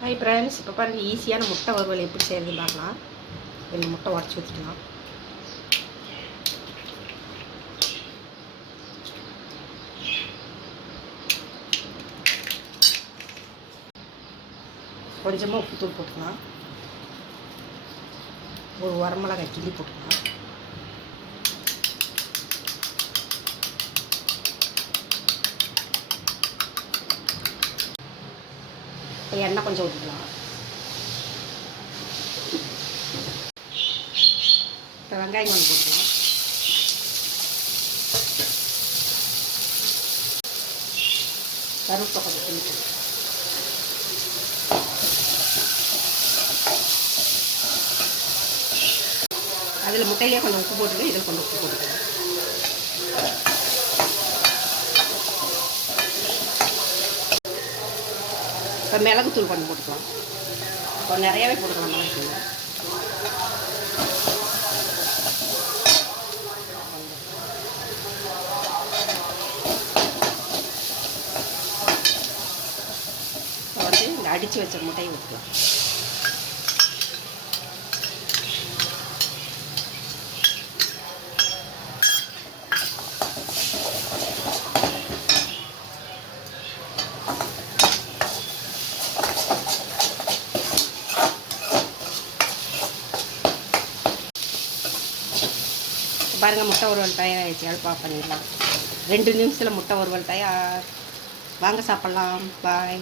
Hi friends, இப்போ பாருங்கள் ஈஸியான முட்டை வறுவல் எப்படி செய்கிறதுன்னு பார்க்கலாம். 2 முட்டை உடச்சி ஊற்றிக்கலாம். கொஞ்சமாக உப்புத்தூள் போட்டுக்கலாம். ஒரு வரமிளகாய் கிள்ளி போட்டுக்கலாம். இப்போ எண்ணெய் கொஞ்சம் ஊற்றிக்கலாம். இப்போ வெங்காயம் கொஞ்சம் போட்டுக்கலாம். கருவேப்பிலை கொஞ்சம் கிள்ளி போட்டுக்கலாம். அதில் முட்டையிலே கொஞ்சம் உப்பு போட்டுக்கலாம். இதில் கொஞ்சம் உப்பு போட்டுக்கலாம். இப்போ மிளகுத்தூள் கொஞ்சம் போட்டுக்கலாம். கொஞ்சம் நிறையாவே போட்டுக்கலாம் மிளகுத்தூள். இப்போ வந்து இந்த அடித்து வச்ச முட்டையை ஊற்றலாம். பாருங்கள், முட்டை வறுவல் தயாராகிடுச்சு. ஹெல்ப்பாக பண்ணிடலாம். 2 நிமிஷத்தில் முட்டை வறுவல் தயார். வாங்க சாப்பிட்லாம். பாய்.